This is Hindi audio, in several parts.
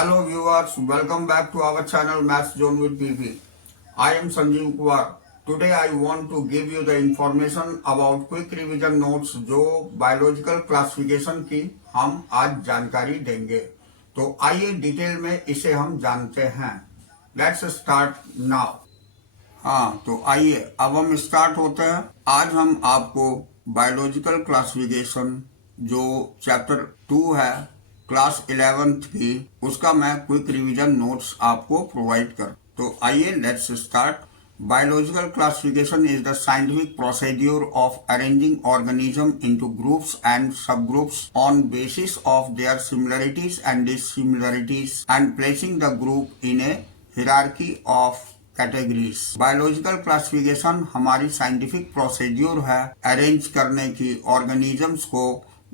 Hello viewers, welcome back to our channel Maths Zone with PP. I am Sanjeev Kumar. Today I want to give you the information about quick revision notes जो biological classification की हम आज जानकारी देंगे। तो आइए डिटेल में इसे हम जानते हैं। Let's start now. हाँ, तो आइए अब हम स्टार्ट होते हैं। आज हम आपको बायोलॉजिकल क्लासिफिकेशन जो चैप्टर 2 है क्लास 11th की, उसका मैं क्विक रिवीजन नोट्स आपको प्रोवाइड कर। तो आइए let's start. Biological classification is the scientific procedure of arranging organisms into groups and subgroups on basis of their similarities and dissimilarities and placing the group in a hierarchy of categories. Biological classification हमारी साइंटिफिक प्रोसीड्यूर है अरेंज करने की ऑर्गेनिजम्स को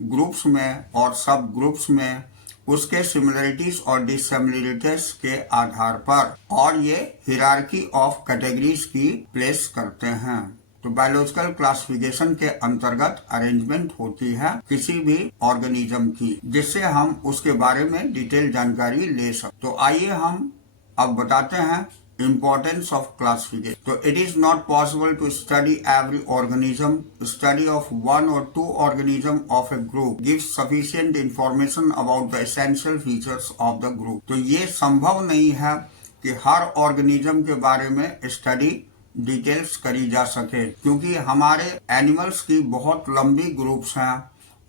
ग्रुप्स में और सब ग्रुप्स में उसके सिमिलरिटीज और डिससिमिलरिटीज के आधार पर, और ये हिरार्की ऑफ कैटेगरीज की प्लेस करते हैं। तो बायोलॉजिकल क्लासिफिकेशन के अंतर्गत अरेंजमेंट होती है किसी भी ऑर्गेनिज्म की, जिससे हम उसके बारे में डिटेल जानकारी ले सकते। तो आइए हम अब बताते हैं importance of classification. So it is not possible to study every organism. Study of one or two organism of a group gives sufficient information about the essential features of the group. तो ये संभव नहीं है कि हर ऑर्गेनिज्म के बारे में स्टडी डिटेल्स करी जा सके, क्योंकि हमारे एनिमल्स की बहुत लंबी ग्रुप्स हैं,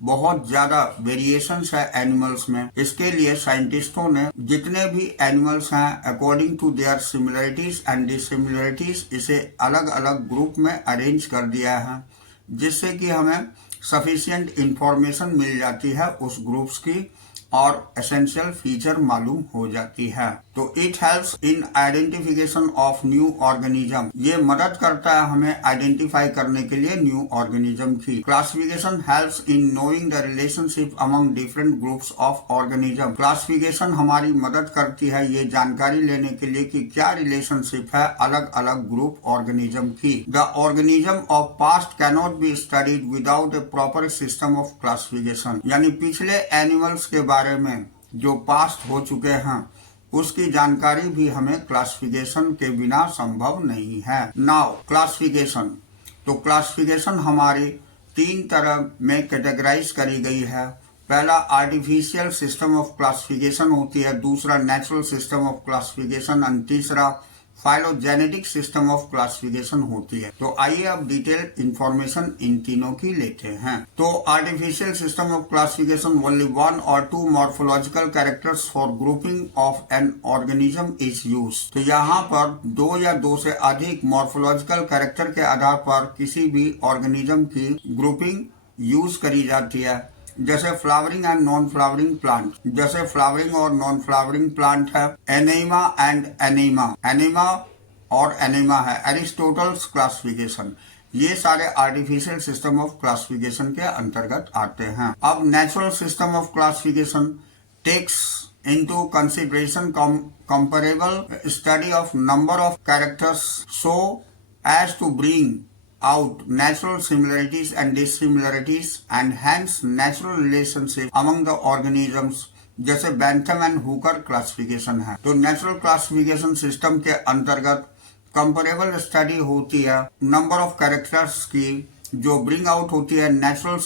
बहुत ज्यादा वेरिएशंस है एनिमल्स में। इसके लिए साइंटिस्टों ने जितने भी एनिमल्स हैं according to their similarities and dissimilarities इसे अलग अलग ग्रुप में अरेंज कर दिया है, जिससे कि हमें सफिशिएंट इंफॉर्मेशन मिल जाती है उस ग्रुप्स की और एसेंशियल फीचर मालूम हो जाती है। तो it helps in identification of new organism. ये मदद करता है हमें आइडेंटिफाई करने के लिए न्यू ऑर्गेनिज्म की। Classification helps in knowing the relationship among different groups of organism. Classification हमारी मदद करती है ये जानकारी लेने के लिए कि क्या रिलेशनशिप है अलग अलग ग्रुप ऑर्गेनिज्म की। The organism of past cannot be studied without A proper system of classification. यानी पिछले एनिमल्स के बारे में जो पास्ट हो चुके हैं उसकी जानकारी भी हमें क्लासिफिकेशन के बिना संभव नहीं है। नाउ क्लासिफिकेशन, तो क्लासिफिकेशन हमारी 3 तरह में कैटेगराइज करी गई है। पहला आर्टिफिशियल सिस्टम ऑफ क्लासिफिकेशन होती है, दूसरा नेचुरल सिस्टम ऑफ क्लासिफिकेशन और तीसरा फाइलोजेनेटिक सिस्टम ऑफ क्लासिफिकेशन होती है। तो आइए अब डिटेल इंफॉर्मेशन इन तीनों की लेते हैं। तो artificial system of classification only 1 or 2 morphological characters for grouping of an organism is use. तो यहाँ पर 2 या 2 से अधिक मॉर्फोलॉजिकल कैरेक्टर के आधार पर किसी भी ऑर्गेनिज्म की ग्रुपिंग यूज करी जाती है। जैसे flowering and non flowering plant, जैसे फ्लावरिंग और नॉन फ्लावरिंग प्लांट है, एनेमा एंड एनेमा, एनेमा और एनेमा है, एरिस्टोटल्स क्लासिफिकेशन। ये सारे आर्टिफिशियल सिस्टम ऑफ क्लासिफिकेशन के अंतर्गत आते हैं। अब natural system of classification takes into consideration comparable study of number of characters so as to bring out natural similarities and dissimilarities and hence natural relationship among the organisms, जैसे बैंथम एंड हुकर क्लासिफिकेशन है। तो नेचुरल क्लासिफिकेशन सिस्टम के अंतर्गत कंपेरेबल स्टडी होती है नंबर ऑफ कैरेक्टर्स की, जो ब्रिंग आउट होती है नेचुरल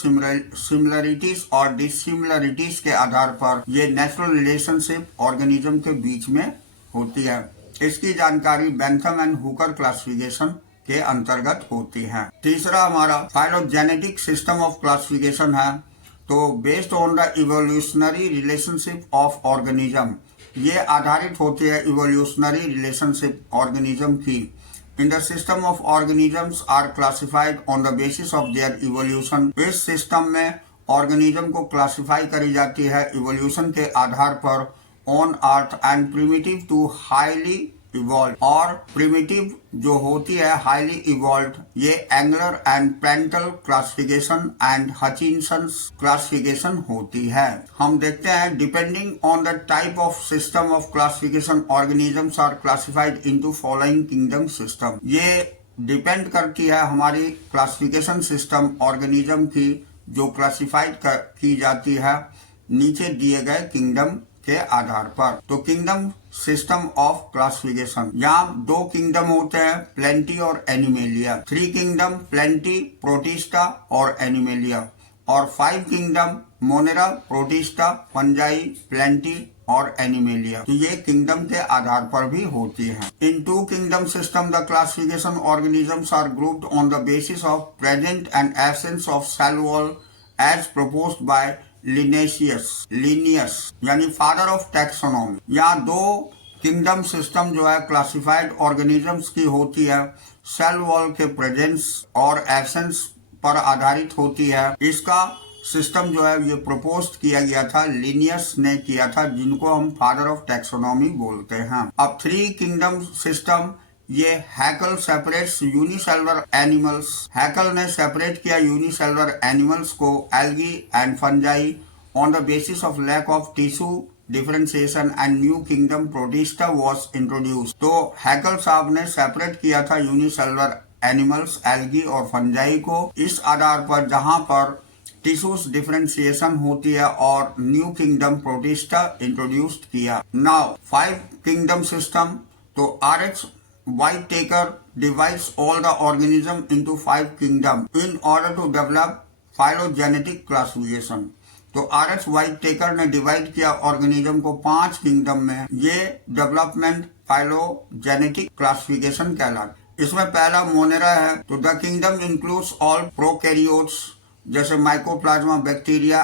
सिमिलरिटीज और डिससिमिलरिटीज के आधार पर ये नेचुरल रिलेशनशिप ऑर्गेनिज्म के बीच में होती है। इसकी जानकारी बैंथम एंड हुकर क्लासिफिकेशन के अंतर्गत होती है। तीसरा हमारा फाइलोजेनेटिक सिस्टम ऑफ क्लासिफिकेशन है। तो based on the evolutionary relationship of organism, ये आधारित होती है इवोल्यूशनरी रिलेशनशिप ऑर्गेनिज्म की। In the system of organisms are classified on the basis of their evolution. इस सिस्टम में ऑर्गेनिज्म को क्लासिफाई करी जाती है इवोल्यूशन के आधार पर on earth and primitive to highly evolve, और प्रिमिटिव जो होती है हाईली इवॉल्व, ये Engler and Prantl classification and Hutchinson's classification होती है। हम देखते हैं depending on the type of system of classification organisms are classified into following kingdom system. ये डिपेंड करती है हमारी क्लासिफिकेशन सिस्टम ऑर्गेनिज्म की जो क्लासिफाइड की जाती है नीचे दिए गए किंगडम के आधार पर। तो किंगडम सिस्टम ऑफ क्लासिफिकेशन, यहाँ 2 किंगडम होते हैं, प्लेंटी और एनिमेलिया। 3 किंगडम, प्लेंटी, प्रोटिस्टा और एनिमेलिया। और 5 kingdom, Monera, Protista, Fungi, Plantae और एनिमेलिया। तो ये किंगडम के आधार पर भी होती है। In 2 kingdom system the classification organisms are grouped on the basis of present and absence of cell wall as proposed by Linnaeus यानी फादर ऑफ टैक्सोनॉमी। यहाँ 2 किंगडम सिस्टम जो है क्लासिफाइड ऑर्गेनिजम्स की होती है, सेल वॉल के प्रेजेंस और एब्सेंस पर आधारित होती है। इसका सिस्टम जो है ये प्रपोज किया गया था, लिनियस ने किया था, जिनको हम फादर ऑफ टैक्सोनॉमी बोलते हैं। अब 3 किंगडम सिस्टम, ये Haeckel separates unicellular animals. Haeckel ने सेपरेट किया यूनिसेलुलर एनिमल्स को algae and fungi on the basis of lack of tissue differentiation and new kingdom Protista was introduced. तो हैकल साहब ने सेपरेट किया था यूनिसेलुलर एनिमल्स, एल्गी और फंजाई को, इस आधार पर जहां पर टिश्यूज डिफरेंशिएशन होती है, और न्यू किंगडम प्रोटिस्टा इंट्रोड्यूस्ड किया। नाउ 5 किंगडम सिस्टम, तो RH. Whitaker divides all the organism into 5 kingdoms in order to develop phylogenetic classification. तो आर.एच. Whitaker ने डिवाइड किया ऑर्गेनिज्म को 5 किंगडम में। ये डेवलपमेंट फाइलोजेनेटिक क्लासिफिकेशन कहलाता। इसमें पहला मोनेरा है। तो the kingdom includes all prokaryotes जैसे mycoplasma, bacteria,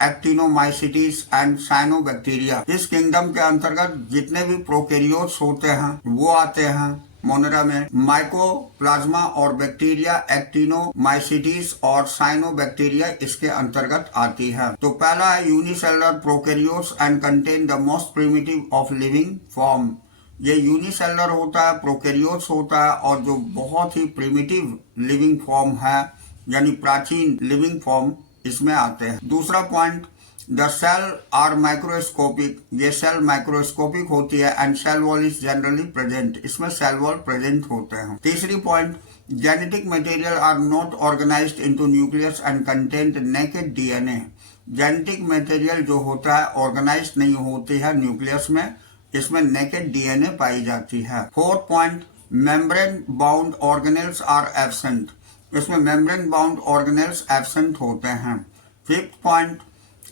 actinomycetes and cyanobacteria. इस किंगडम के अंतर्गत जितने भी प्रोकैरियोट्स होते हैं वो आते हैं मोनेरा में। माइकोप्लाज्मा और बैक्टीरिया, एक्टिनोमाइसिटीज और साइनोबैक्टीरिया इसके अंतर्गत आती है। तो पहला है unicellular prokaryotes and contain the most primitive of living form. ये यूनिसेलुलर होता है, प्रोकैरियोट्स होता है, और जो बहुत ही प्रिमिटिव लिविंग फॉर्म है यानी प्राचीन लिविंग फॉर्म इसमें आते हैं। दूसरा point, the cell are microscopic. ये सेल माइक्रोस्कोपिक होती है and cell wall is generally present. इसमें सेल वॉल प्रेजेंट होते हैं। तीसरी point, genetic material are not organized into nucleus and content naked DNA. Genetic material जो होता है ऑर्गेनाइज नहीं होती है न्यूक्लियस में, इसमें नेकेड डीएनए पाई जाती है। Fourth point, membrane bound organelles are absent. इसमें मेम्ब्रेन बाउंड ऑर्गेनेल्स एब्सेंट होते हैं। Fifth point,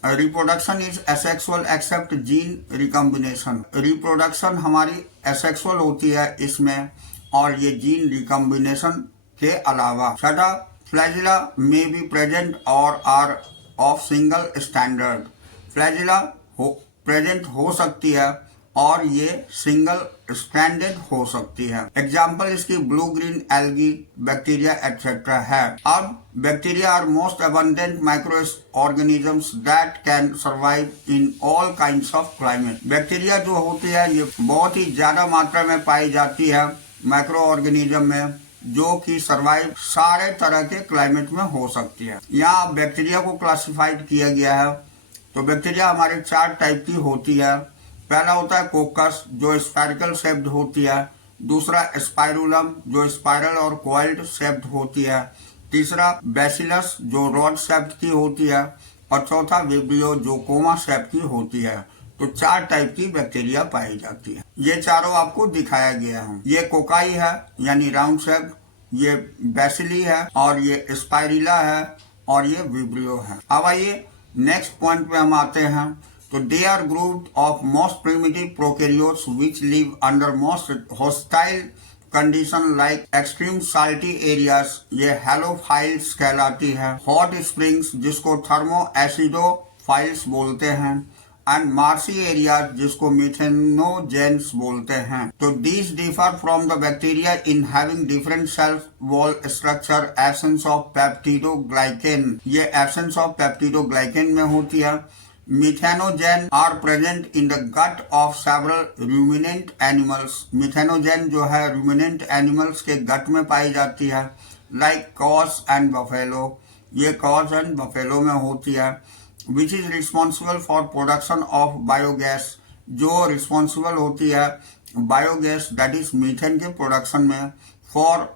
reproduction is asexual except gene recombination. Reproduction हमारी एसेक्सुअल होती है इसमें, और ये जीन रिकम्बिनेशन के अलावा। छठा, फ्लैजिला मे बी प्रेजेंट और are of single standard. Flagella present हो सकती है और ये सिंगल स्टैंडर्ड हो सकती है। एग्जाम्पल इसकी blue green algae, bacteria etcetera है। अब bacteria are most abundant micro organisms that can survive in all kinds of climate. Bacteria जो होती है ये बहुत ही ज्यादा मात्रा में पाई जाती है माइक्रो ऑर्गेनिज्म में, जो कि सर्वाइव सारे तरह के क्लाइमेट में हो सकती है। यहाँ बैक्टीरिया को क्लासिफाइड किया गया है। तो बैक्टीरिया हमारे 4 टाइप की होती है। पहला होता है कोकस जो स्पायरिकल शेप्ड होती है। दूसरा स्पाइरुलम जो स्पाइरल और कॉइल्ड शेप्ड होती है। तीसरा बैसिलस जो रॉड शेप्ड की होती है। और चौथा विब्रियो जो कोमा शेप की होती है। तो 4 टाइप की बैक्टीरिया पाई जाती है। ये चारों आपको दिखाया गया है। ये कोकाई है यानी राउंड शेप, ये बैसिली है, और ये स्पाइरिला है, और ये विब्रियो है। अब आइए नेक्स्ट पॉइंट पे हम आते हैं। तो they are grouped of most primitive prokaryotes which live under most hostile condition like extreme salty areas, ये हेलोफाइल्स कहलाती है। हॉट स्प्रिंग्स जिसको थर्मो एसिडोफाइल्स बोलते हैं, एंड मार्सी एरियाज जिसको मिथेनोजेंस बोलते हैं। तो these differ from the bacteria in having different cell wall structure, absence of peptidoglycan, ये absence of peptidoglycan में होती है। Methanogen are present in the gut of several ruminant animals. Methanogen जो है रूमिनेंट एनिमल्स के गट में पाई जाती है, लाइक कॉस एंड बफेलो। ये कॉस एंड बफेलो में होती है। Which is responsible for production of biogas, जो रिस्पॉन्सिबल होती है बायोगैस दैट इज मीथेन के प्रोडक्शन में, for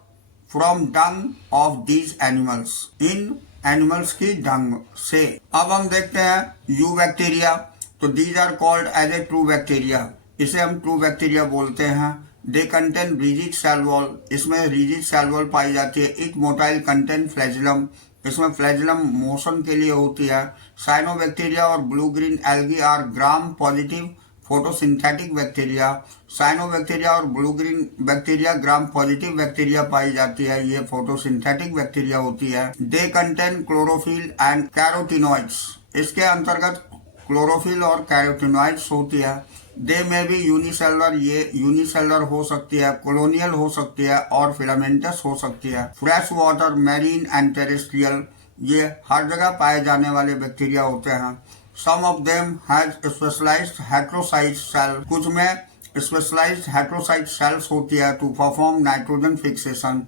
from dung of these animals, इन एनिमल्स की डंग से। अब हम देखते हैं यू बैक्टीरिया। तो these are called as a true bacteria, इसे हम ट्रू बैक्टीरिया बोलते हैं। They contain rigid cell wall, इसमें रिजिड सेल वॉल पाई जाती है। इट मोटाइल कंटेन फ्लैजिलम, इसमें फ्लैजिलम मोशन के लिए होती है। साइनोबैक्टीरिया और blue green algae are gram positive photosynthetic bacteria. Cyanobacteria और blue green bacteria gram positive bacteria पाई जाती है, ये फोटोसिंथेटिक बैक्टीरिया होती है। They contain chlorophyll and carotenoids, इसके अंतर्गत क्लोरोफिल और कैरोटिनॉइड्स होती है। दे में भी यूनिसेलुलर, ये यूनिसेलुलर हो सकती है, कॉलोनियल हो सकती है और फिलामेंटस हो सकती है। Fresh water, marine and terrestrial, ये हर जगह पाए जाने वाले बैक्टीरिया होते हैं। Some of them has specialized heterocyst cell, कुछ में स्पेशलाइज्ड हेट्रोसाइट सेल्स होती है टू परफॉर्म नाइट्रोजन फिक्सेशन,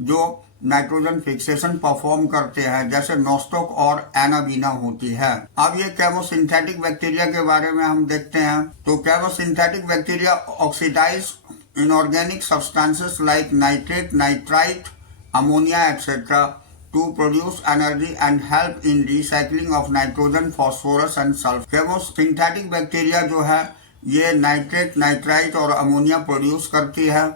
जो नाइट्रोजन फिक्सेशन परफॉर्म करते हैं, जैसे नोस्टोक और एनाबीना होती है। अब ये केमोसिंथेटिक बैक्टीरिया के बारे में हम देखते हैं। तो chemosynthetic bacteria oxidize inorganic substances like nitrate, nitrite, ammonia etcetera to produce energy and help in recycling of nitrogen, phosphorus and sulphur. Chemosynthetic bacteria जो है ये नाइट्रेट, नाइट्राइट और अमोनिया प्रोड्यूस करती है,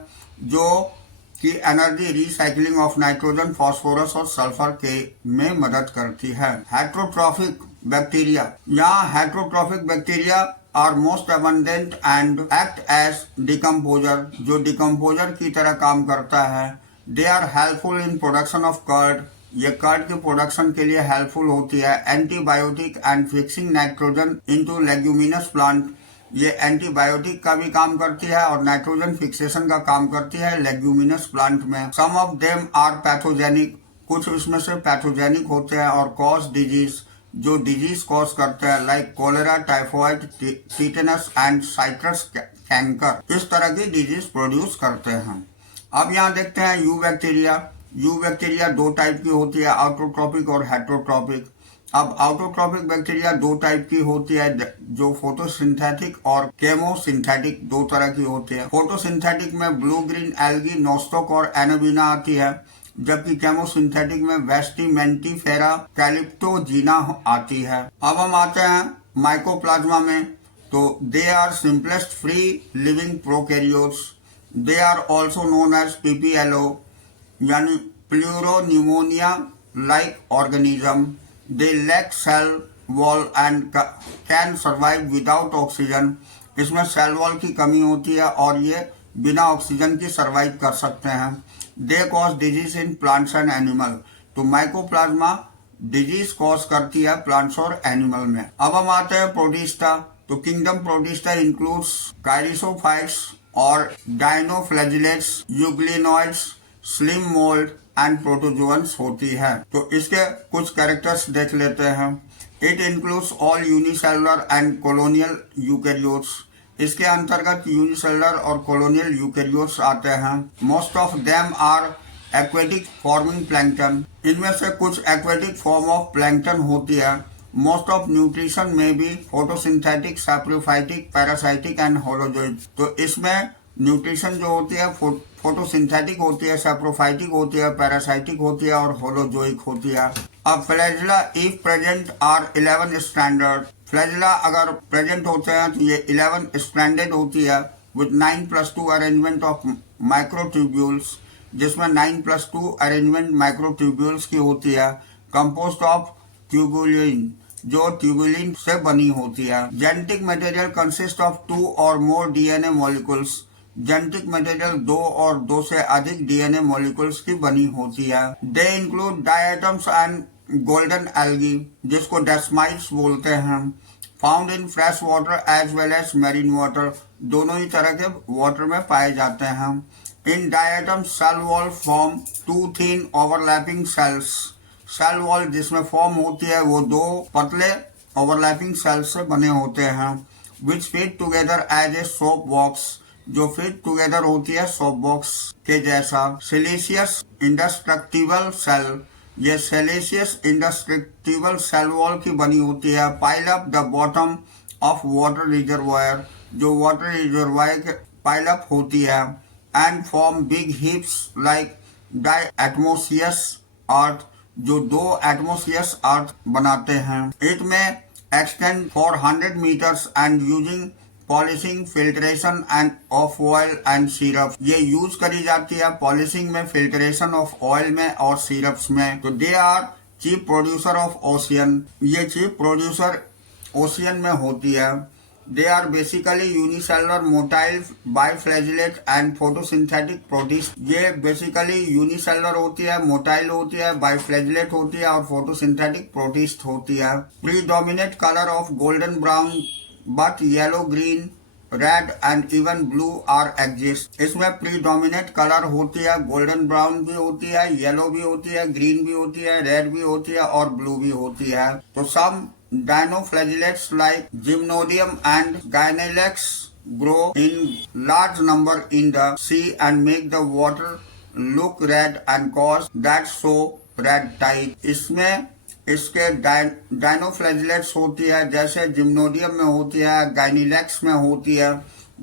जो कि energy recycling of nitrogen, phosphorus और सल्फर के में मदद करती है। हेट्रोट्रॉफिक बैक्टीरिया, यहाँ heterotrophic bacteria are most abundant and act as decomposer, जो डिकम्पोजर की तरह काम करता है। They are helpful in production of curd, ये कर्ड के प्रोडक्शन के लिए हेल्पफुल होती है। Antibiotic and fixing nitrogen into leguminous plant, ये एंटीबायोटिक का भी काम करती है और नाइट्रोजन फिक्सेशन का काम करती है लेग्यूमिनस प्लांट में। Some of them are pathogenic, कुछ इसमें से पैथोजेनिक होते हैं और कॉज डिजीज, जो डिजीज कॉज करते हैं, like cholera, typhoid, tetanus and citrus canker, इस तरह की डिजीज प्रोड्यूस करते हैं। अब यहाँ देखते हैं यू बैक्टीरिया। यू बैक्टीरिया दो टाइप की होती है, ऑटोट्रोपिक और हेट्रोट्रोपिक। अब ऑटोट्रोपिक बैक्टीरिया दो टाइप की होती है, जो फोटोसिंथेटिक और केमोसिंथेटिक, दो तरह की होती है। फोटोसिंथेटिक में ब्लू ग्रीन एल्गी, नोस्टोक और एनाबीना आती है, जबकि केमोसिंथेटिक में वेस्टिमेंटिफेरा, कैलिप्टोजीना आती है। अब हम आते हैं माइकोप्लाज्मा में। तो they are simplest free living prokaryotes. They are also known as PPLO, यानी pleuropneumonia like organism. They lack cell wall and can survive without oxygen. इसमें सेल वॉल की कमी होती है और ये बिना ऑक्सीजन की सर्वाइव कर सकते हैं। They cause disease in plants and animal. तो माइकोप्लाज्मा डिजीज कॉज करती है प्लांट्स और एनिमल में। अब हम आते हैं प्रोटिस्टा। तो किंगडम प्रोटिस्टा इंक्लूड्स काइरिसोफाइट्स और dinoflagellates, euglenoids, slime mould and protozoans होती है। तो इसके कुछ कैरेक्टर्स देख लेते हैं। It includes all unicellular and colonial eukaryotes, इसके अंतर्गत यूनिसेलुलर और कॉलोनियल यूकैरियोट्स आते हैं। Most of them are aquatic forming plankton, इनमें से कुछ एक्वेटिक फॉर्म ऑफ प्लैंक्टन होती है। मोस्ट ऑफ न्यूट्रिशन में भी फोटोसिंथेटिक, सैप्रोफाइटिक, पैरासाइटिक एंड होलोजोइड। तो इसमें न्यूट्रिशन जो होती है फोटोसिंथेटिक होती है, सैप्रोफाइटिक होती है, पैरासाइटिक होती है और होलोजोइक होती है। अब flagella if present are 11 standard, flagella अगर प्रेजेंट होते हैं तो ये 11 स्टैंडर्ड होती है, विद 9+2 अरेंजमेंट ऑफ माइक्रोट्यूब्यूल्स, जिसमें 9+2 अरेंजमेंट माइक्रोट्यूब्यूल्स की होती है, कंपोज्ड ऑफ ट्यूबुलिन, जो ट्यूबुलिन से बनी होती है। जेनेटिक मटेरियल कंसिस्ट ऑफ 2 और मोर डीएनए मॉलिक्यूल्स, जेनेटिक मटेरियल 2 और 2 से अधिक डीएनए मॉलिक्यूल्स की बनी होती है। They include diatoms and golden algae, जिसको डेस्माइट्स बोलते हैं, found in fresh water as well as marine water, दोनों ही तरह के वाटर में पाए जाते हैं। In diatoms cell wall form 2 thin overlapping cells, cell wall जिसमें फॉर्म होती है वो 2 पतले ओवरलैपिंग सेल्स से बने होते हैं, which fit together as a soap box, जो फिट टुगेदर होती है सोप बॉक्स के जैसा। सिलिशियस इंडस्ट्रक्टिबल सेल, ये सिलिशियस इंडस्ट्रक्टिबल सेल वॉल की बनी होती है। Pile up the bottom of water reservoir, जो वाटर रिजर्वायर के पाइल अप होती है, and form big heaps like diatomaceous earth, जो 2 एटमोसियस अर्थ बनाते हैं। इट में extend for 100 meters and using polishing filtration end of oil and syrup. ये यूज करी जाती है पॉलिशिंग में, फिल्ट्रेशन ऑफ ऑयल में और सिरप्स में। तो they are chief producer of ocean. ये चीफ प्रोड्यूसर ओशियन में होती है। They are basically unicellular motile biflagellate and photosynthetic protist. ये बेसिकली यूनिसेलुलर होती है, मोटाइल होती है, बाइफ्लैजिलेट होती है और फोटोसिंथेटिक प्रोटिस्ट होती है। Predominate colour of golden brown but yellow, green, red and even blue are exist. इसमें प्रीडोमिनेट कलर होती है, गोल्डन ब्राउन भी होती है, येलो भी होती है, ग्रीन भी होती है, रेड भी होती है और ब्लू भी होती है। तो सम dinoflagellates like Gymnodium and Gynaelex grow in large number in the sea and make the water look red and cause that so red tide। इसमें इसके डायनोफ्लैजिलेट्स होती है, जैसे जिम्नोडियम में होती है, गाइनिलेक्स में होती है।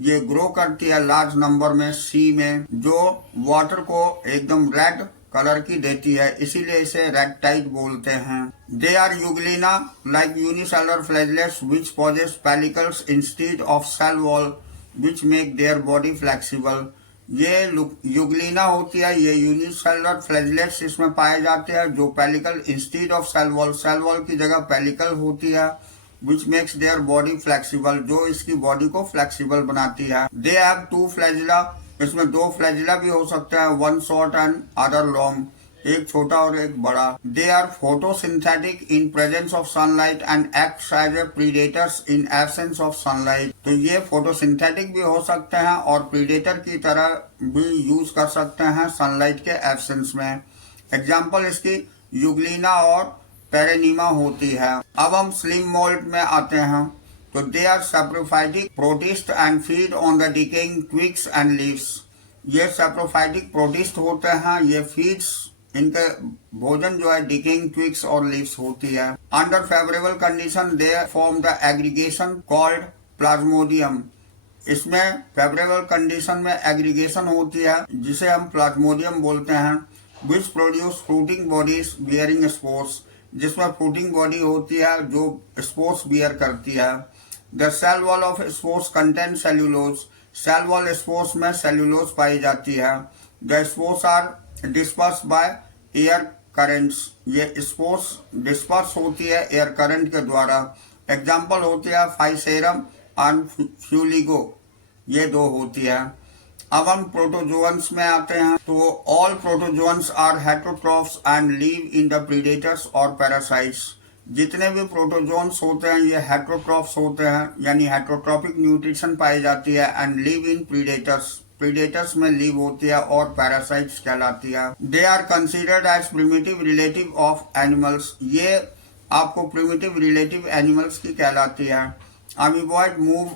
ये ग्रो करती है लार्ज नंबर में सी में, जो वाटर को एकदम रेड कलर की देती है, इसीलिए इसे रेड टाइड बोलते हैं। They are euglena like unicellular flagellates which possess pellicles instead of cell wall which make their body flexible. ये यूग्लिना होती है, ये यूनिसेलुलर फ्लैजिलेट्स इसमें पाए जाते हैं, जो pellicle instead of cell wall की जगह पेलिकल होती है, which makes their body flexible, जो इसकी बॉडी को फ्लेक्सिबल बनाती है। They have two flagella. इसमें दो फ्लैजिला भी हो सकता है, one short and other long, एक छोटा और एक बड़ा। They are photosynthetic in presence of sunlight and act as a predators in absence of sunlight. तो ये फोटोसिंथेटिक भी हो सकते हैं और प्रीडेटर की तरह भी यूज कर सकते हैं सनलाइट के एब्सेंस में। एग्जाम्पल इसकी यूग्लिना और पेरेनिमा होती है। अब हम स्लिम मोल्ड में आते हैं। तो they are saprophytic protist and feed on the decaying twigs and leaves. ये सैप्रोफाइटिक प्रोटिस्ट होते हैं, ये फीड्स, इनके भोजन जो है डिकेइंग ट्विग्स और लीव्स होती है। Under favourable condition they form the aggregation called plasmodium. इसमें फेवरेबल कंडीशन में एग्रीगेशन होती है जिसे हम प्लाज्मोडियम बोलते हैं, which produce fruiting bodies bearing spores, जिसमें फ्रूटिंग बॉडी होती है जो स्पोर्स बियर करती है। The cell wall of spores contain cellulose. Cell wall spores में सेल्यूलोज पाई जाती है। The spores are disperse by air currents. ये स्पोर्स डिस्पर्स होती है एयर करंट के द्वारा। एग्जाम्पल होती है फाइसेरम एंड फ्यूलिगो, ये दो होती है। अब हम प्रोटोजोअन्स में आते हैं। तो all protozoans are heterotrophs and live in the predators और पैरासाइट्स। जितने भी प्रोटोजोन्स होते हैं ये हेटेरोट्रॉफ्स होते हैं, यानी हेटेरोट्रॉपिक न्यूट्रिशन पाई जाती है, and live in predators, predators में लिव होती है और पैरासाइट्स कहलाती है। They are considered as primitive relative of animals. ये आपको प्रिमिटिव रिलेटिव एनिमल्स की कहलाती है। Amoeboid move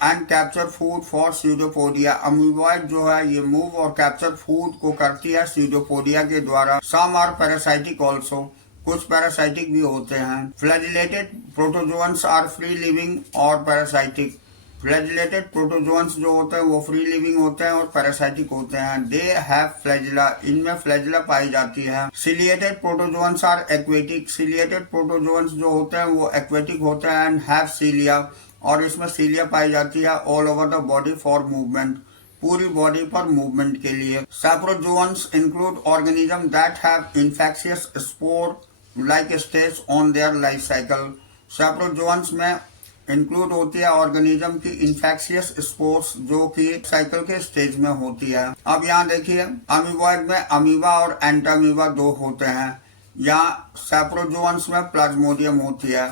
and capture food for pseudopodia. Amoeboid जो है ये मूव और कैप्चर फूड को करती है स्यूडोपोडिया के द्वारा। सम आर पैरासाइटिक ऑल्सो, कुछ पैरासाइटिक भी होते हैं। Flagellated protozoans are free living और पैरासाइटिक। फ्लैजिलेटेड प्रोटोजोअन्स जो होते हैं वो फ्री लिविंग होते हैं और पैरासाइटिक होते हैं। दे हैव फ्लैजिला, इनमें फ्लैजिला पाई जाती है। Ciliated protozoans are aquatic. Ciliated protozoans जो होते हैं वो एक्वेटिक होते हैं एंड हैव सीलिया, और इसमें सीलिया पाई जाती है all over the body for movement, पूरी बॉडी पर मूवमेंट के लिए। Sporozoans include organism that have infectious spore like stage on their life cycle. Sporozoans में इंक्लूड होती है ऑर्गेनिज्म की इन्फेक्शियस स्पोर्स जो कि साइकिल के स्टेज में होती है। अब यहाँ देखिए अमीबॉइड में अमीबा और एंटामीबा दो होते हैं। यहाँ सैप्रोजोअन्स में प्लाज्मोडियम होती है।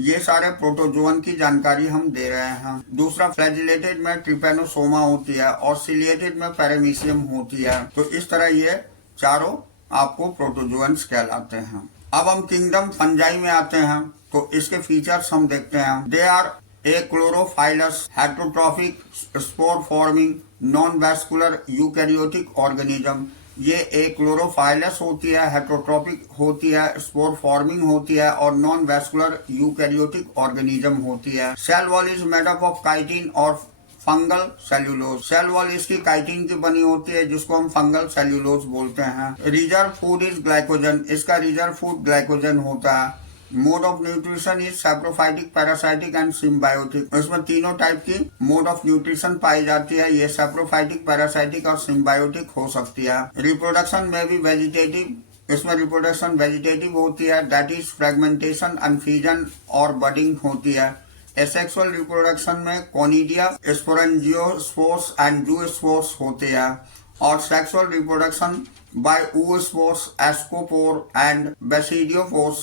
ये सारे प्रोटोजोअन की जानकारी हम दे रहे हैं। दूसरा फ्लैजिलेटेड में ट्रिपेनोसोमा होती है और सिलिएटेड में पैरामीशियम होती है। तो इस तरह ये चारों आपको प्रोटोजोअन्स कहलाते हैं। अब हम किंगडम फंजाई में आते हैं। तो इसके फीचर्स हम देखते हैं। They are achlorophyllous heterotrophic spore forming non vascular eukaryotic organism. ये एक क्लोरोफाइलस होती है, हेटेरोट्रॉपिक होती है, स्पोर फॉर्मिंग होती है और नॉन वैस्कुलर यूकैरियोटिक ऑर्गेनिज्म होती है। Cell wall is made up of chitin और फंगल सेल्यूलोज। सेल वॉल इसकी काइटिन की बनी होती है जिसको हम फंगल सेल्यूलोज बोलते हैं। Reserve food is glycogen. इसका रिजर्व फूड ग्लाइकोजन होता है। Mode of nutrition is saprophytic, parasitic and symbiotic. इसमें तीनों टाइप की मोड ऑफ न्यूट्रिशन पाई जाती है। ये सैप्रोफाइटिक, पैरासाइटिक और सिम्बायोटिक हो सकती है। रिप्रोडक्शन में भी वेजिटेटिव, इसमें रिप्रोडक्शन वेजिटेटिव होती है, दैट इज फ्रेगमेंटेशन, अनफीजन और बडिंग होती है। एसेक्सुअल रिप्रोडक्शन में कोनिडिया, स्पोरेंजियोस्पोर्स एंड जूस्पोर्स होते हैं। और sexual reproduction by oospores, ascospore and basidiospores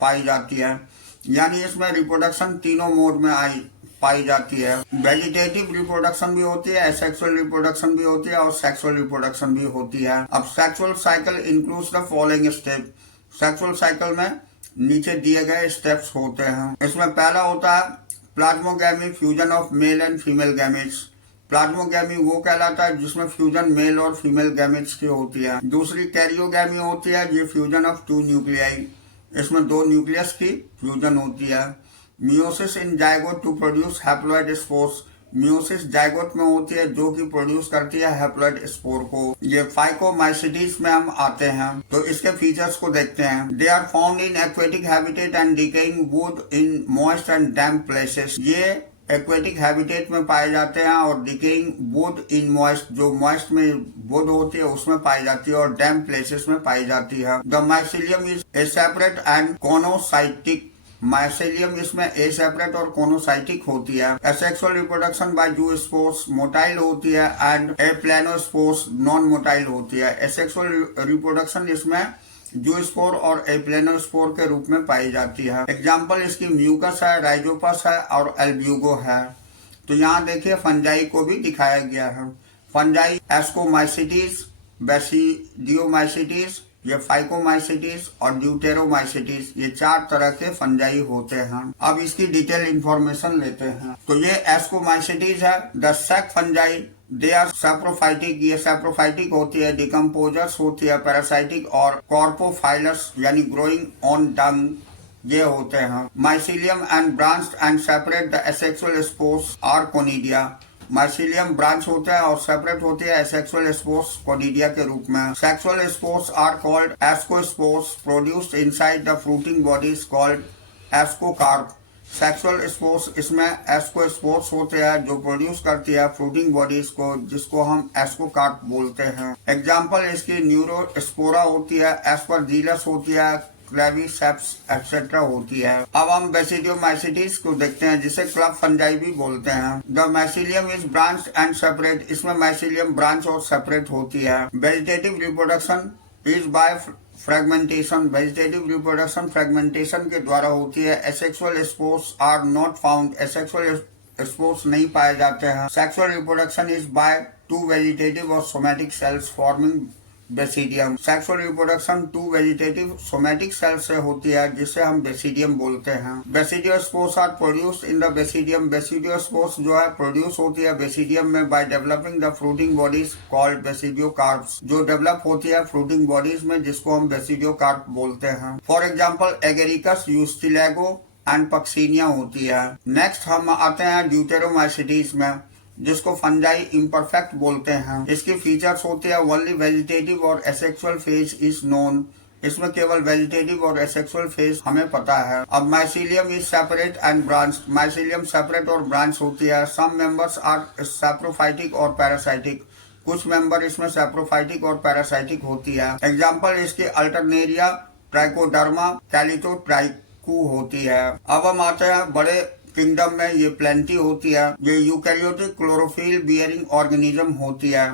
पाई जाती है। यानी इसमें रिप्रोडक्शन तीनों मोड में पाई जाती है। वेजिटेटिव रिप्रोडक्शन भी होती है, एसेक्सुअल रिप्रोडक्शन भी होती है और सेक्सुअल रिप्रोडक्शन भी होती है। अब sexual cycle includes the following step. Sexual cycle में नीचे दिए गए स्टेप्स होते हैं। इसमें पहला होता है plasmogamy, fusion of male and female gametes. Plasmogamy वो कहलाता है जिसमें फ्यूजन मेल और फीमेल गैमेट्स की होती है। दूसरी कैरियोगैमी होती है, ये फ्यूजन ऑफ 2 न्यूक्लियाई, इसमें 2 न्यूक्लियस की फ्यूजन होती है। Meiosis in zygote to produce haploid spores. Meiosis zygote में होती है जो कि प्रोड्यूस करती है हैप्लॉइड स्पोर को। ये फाइकोमाइसिटीज में हम आते हैं, तो इसके फीचर्स को देखते हैं। They are found in aquatic habitat and decaying wood in moist and damp places. ये एक्वेटिक हैबिटेट में पाए जाते हैं और डिकेइंग वुड इन मॉइस्ट, जो मॉइस्ट में वुड होती है उसमें पाई जाती है और डैम्प प्लेसेस में पाई जाती है। The mycelium is aseptate and coenocytic. Mycelium इसमें एसेपरेट और कोनोसाइटिक होती है। Asexual reproduction by zoospores motile होती है एंड एप्लेनोस्पोर्स नॉन मोटाइल होती है। एसेक्सुअल रिप्रोडक्शन इसमें जूस्पोर और एप्लेनोस्पोर के रूप में पाई जाती है। एग्जाम्पल इसकी म्यूकस है, राइजोपस है और एल्ब्यूगो है। तो यहाँ देखिए फंजाई को भी दिखाया गया है। फंजाई एस्कोमाइसिटीज, बेसिडियोमाइसिटीज, ये फाइकोमाइसिटीज और ड्यूटेरोमाइसिटीज, ये 4 तरह के फंजाई होते हैं। अब इसकी डिटेल इंफॉर्मेशन लेते हैं। तो ये एस्कोमाइसिटीज है। The sac fungi they are saprophytic, ये सैप्रोफाइटिक होती है। डिकम्पोजर्स होती है, पैरासाइटिक और कॉर्पोफाइलस यानी ग्रोइंग ऑन डंग, ये होते हैं। Mycelium and branch and separate the asexual spores are conidia. Mycelium branch होता है और सेपरेट होती है एसेक्सुअल स्पोर्स कोनिडिया के रूप में। Sexual spores are called ascospores produced inside the fruiting bodies called ascocarp. Sexual spores इसमें एस्कोस्पोर्स होते हैं जो प्रोड्यूस करती है फ्रूटिंग बॉडीज को, जिसको हम एस्कोकार्प बोलते हैं। एग्जाम्पल इसकी न्यूरोस्पोरा होती है, एस्परजीलस होती है, क्लेविसेप्स एक्सेट्रा होती है। अब हम बेसिडियोमाइसिटीज को देखते हैं जिसे क्लब फंजाई भी बोलते हैं। The mycelium is branch and septate, इसमें माइसीलियम ब्रांच और सेपरेट होती है। Vegetative reproduction is by fragmentation, vegetative reproduction fragmentation के द्वारा होती है। Asexual spores are not found, asexual spores नहीं पाए जाते हैं। Sexual reproduction is by 2 vegetative और somatic cells forming basidium. Sexual reproduction 2 vegetative somatic cells से होती है जिसे हम बेसिडियम बोलते हैं। Basidiospores are produced in the basidium, basidiospores जो है प्रोड्यूस होती है बेसिडियम में by developing the fruiting bodies called basidiocarps, जो डेवलप होती है फ्रूटिंग बॉडीज में जिसको हम बेसिडियोकार्प बोलते हैं। For example Agaricus, Ustilago and Puccinia होती है। नेक्स्ट हम आते हैं ड्यूटेरोमाइसिटीज में, जिसको फंजाई इम्परफेक्ट बोलते हैं। इसकी फीचर्स होते हैं ओनली वेजिटेटिव और एसेक्सुअल फेज इज नोन, इसमें केवल वेजिटेटिव और एसेक्सुअल फेज हमें पता है। अब mycelium is separate and branch, mycelium separate और ब्रांच होती है। सम मेंबर्स आर सैप्रोफाइटिक और पैरासाइटिक, कुछ मेंबर इसमें सैप्रोफाइटिक और पैरासाइटिक होती है। एग्जाम्पल इसके अल्टरनेरिया, ट्राइकोडर्मा, कैलिटो ट्राइकू होती है। अब हम आते हैं बड़े किंगडम में, ये प्लेंटी होती है। ये यूकैरियोटिक क्लोरोफिल बियरिंग ऑर्गेनिज्म होती है।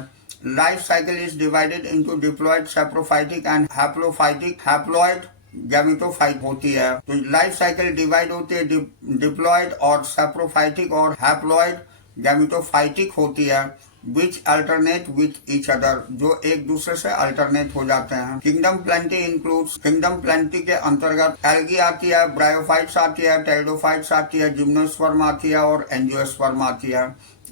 Life cycle is divided into diploid, sporophytic and haplophytic. Haploid gametophyte होती है। तो लाइफ साइकिल डिवाइड होती है डिप्लॉयड और सैप्रोफाइटिक और हैप्लॉयड गैमेटोफाइटिक होती है, विच अल्टरनेट विथ ईच अदर, जो एक दूसरे से अल्टरनेट हो जाते हैं। Kingdom plenty includes, kingdom plenty के अंतर्गत एल्गी आती है, ब्रायोफाइट्स आती है, टेरिडोफाइट्स आती है, जिम्नोस्पर्म आती है और एंजियोस्पर्म आती है।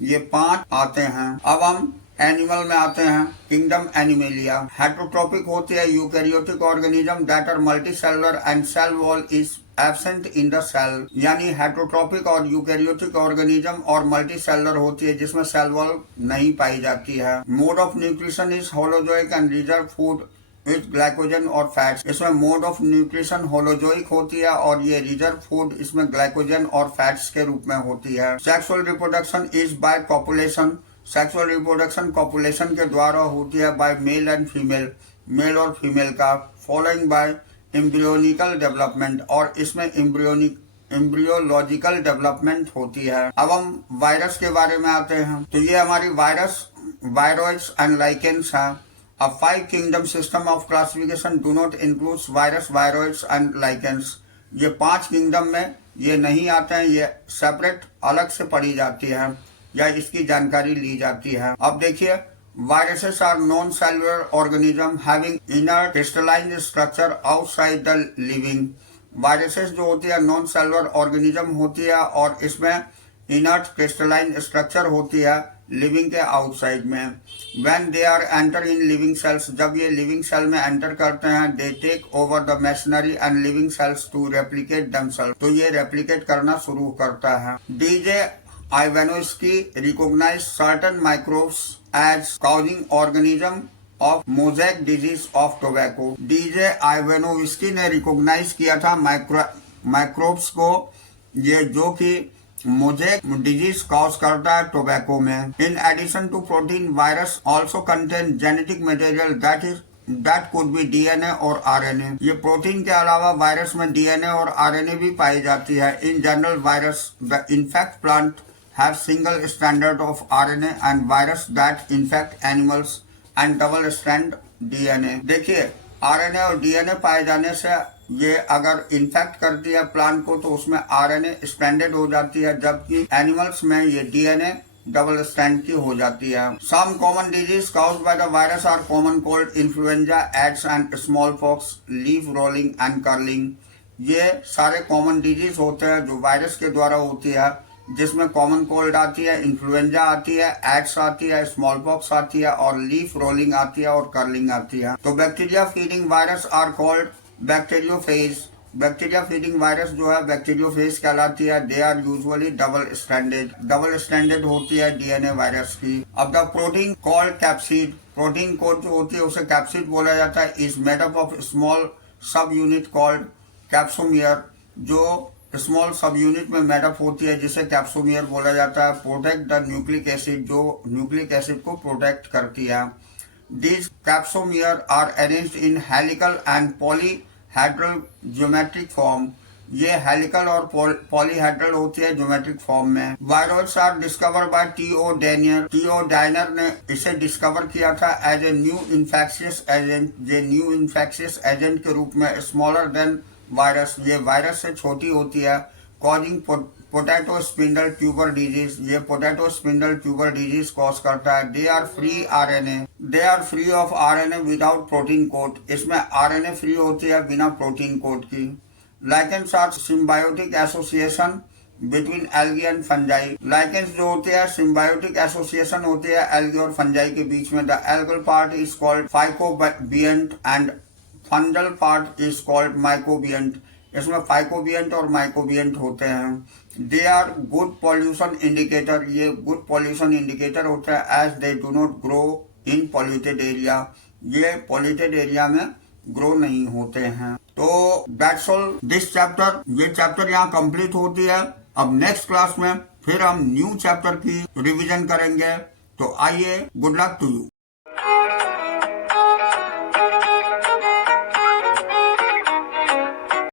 ये 5 आते हैं। अब हम एनिमल में आते हैं। किंगडम एनिमेलिया हेटरोट्रोपिक होती है, eukaryotic organism that are multicellular and cell wall is absent in the cell, यानी हेटरोट्रोपिक और यूकैरियोटिक ऑर्गेनिज्म और मल्टीसेलुलर होती है जिसमें सेल वॉल नहीं पाई जाती है। Mode of nutrition is holozoic and reserve food is glycogen और फैट्स। इसमें मोड ऑफ न्यूट्रिशन होलोजोइक होती है और ये रिजर्व फूड इसमें ग्लाइकोजन और फैट्स के रूप में होती है। Sexual reproduction is by copulation. Sexual reproduction copulation के द्वारा होती है by male and female, male और फीमेल का, फॉलोइंग बाय एम्ब्रियोनिकल डेवलपमेंट, और इसमें एम्ब्रियोलॉजिकल डेवलपमेंट होती है। अब हम वायरस के बारे में आते हैं। तो ये हमारी वायरॉइड्स एंड लाइकेंस है। A 5 kingdom system of classification do not include virus, viroids and lichens। ये 5 किंगडम में ये नहीं आते हैं, ये सेपरेट अलग से पढ़ी जाती है या इसकी जानकारी ली जाती है। अब देखिए, viruses are non cellular organism having inner crystalline structure outside the living. Viruses जो होती है नॉन सेलुलर ऑर्गेनिज्म होती है और इसमें इनर्ट क्रिस्टलाइन स्ट्रक्चर होती है लिविंग के आउटसाइड में। When they are enter in living cells, जब ये लिविंग सेल में एंटर करते हैं, they take over the machinery and living cells to replicate themself. तो ये रेप्लिकेट करना शुरू करता है। DJ Ivanowsky recognize certain microbes as causing organism of mosaic disease of tobacco. DJ Ivanowsky ने रिकॉग्नाइज किया था माइक्रोब्स को, ये जो कि मोज़ेक डिजीज कॉज करता है टोबैको में। In addition to protein, virus also contain genetic material that could be DNA और आरएनए। ये प्रोटीन के अलावा वायरस में डीएनए और आरएनए भी पाई जाती है। In general virus the infect plant have single standard of RNA and virus that infect animals and double strand DNA. देखिए, आरएनए और डीएनए पाए जाने से ये अगर इन्फेक्ट करती है प्लांट को तो उसमें आरएनए स्ट्रैंडेड हो जाती है, जबकि एनिमल्स में ये डीएनए डबल स्ट्रैंड की हो जाती है। Some common disease caused by the virus are common cold, influenza, AIDS and small pox, leaf rolling and curling. ये सारे कॉमन डिजीज होते हैं जो वायरस के द्वारा होती है, जिसमें कॉमन कोल्ड आती है, इन्फ्लुएंजा आती है, एड्स आती है, स्मॉल पॉक्स आती है और लीफ रोलिंग आती है और कर्लिंग आती है। तो bacteria feeding virus are called bacteriophage. Bacteria feeding virus जो है बैक्टीरियोफेज कहलाती है। They are usually double stranded होती है डीएनए वायरस की। अब the protein called capsid, protein code जो होती है उसे कैप्सिड बोला जाता है। Is made up of small sub unit called capsomere, जो स्मॉल सब यूनिट में मेडअप होती है जिसे कैप्सोमियर बोला जाता है। प्रोटेक्ट द न्यूक्लिक एसिड, जो न्यूक्लिक एसिड को प्रोटेक्ट करती है। These capsomeres are arranged in helical and polyhedral geometric form। ये हेलिकल और पॉलीहेड्रल होती है ज्योमेट्रिक फॉर्म में। Virus are discover by T O. Diener ने इसे डिस्कवर किया था as a new infectious agent, ये न्यू इन्फेक्शियस एजेंट के रूप में, स्मॉलर देन वायरस, ये वायरस से छोटी होती है। Causing potato spindle tuber disease, ये potato spindle tuber disease cause करता है। They are free of RNA without protein coat, इसमें आरएनए फ्री होती है बिना प्रोटीन कोड की। Lichens are symbiotic association between algae and fungi. Lichens जो होते हैं सिम्बायोटिक एसोसिएशन होती है एल्गी और फंजाई के बीच में। The algal part is called phycobiont and fungal part is called mycobiont. इसमें फाइकोबियंट और माइकोबियंट होते हैं। They are good pollution indicator, ये गुड पॉल्यूशन इंडिकेटर होते हैं as they do not grow in polluted area, ये पॉल्यूटेड एरिया में ग्रो नहीं होते हैं। तो दैट्स ऑल दिस चैप्टर, ये चैप्टर यहाँ कंप्लीट होती है। अब नेक्स्ट क्लास में फिर हम न्यू चैप्टर की रिवीजन करेंगे। तो आइए, गुड लक टू यू।